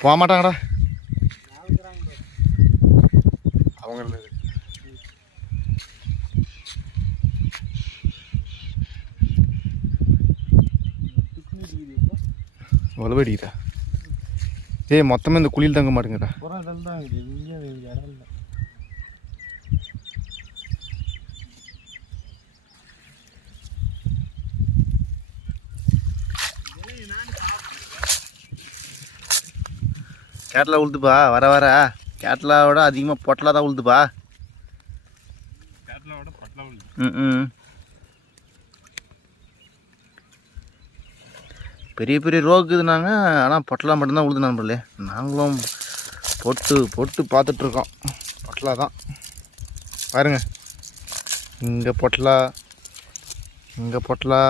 போக மாட்டாங்கடா அவங்க வலுவடிக்கிறா ஏய் மொத்தமாக இந்த குழியில் தங்க மாட்டேங்கடா கேட்டலா உழுதுப்பா வர வர கேட்டலாவோட அதிகமாக பொட்டலா தான் உழுதுப்பா ம் பெரிய பெரிய ரோக்குதுனாங்க ஆனால் பொட்டலா மட்டும்தான் உழுது நண்பர்களே நாங்களும் போட்டு பார்த்துட்ருக்கோம் பொட்டலா தான் பாருங்க இங்கே பொட்டலா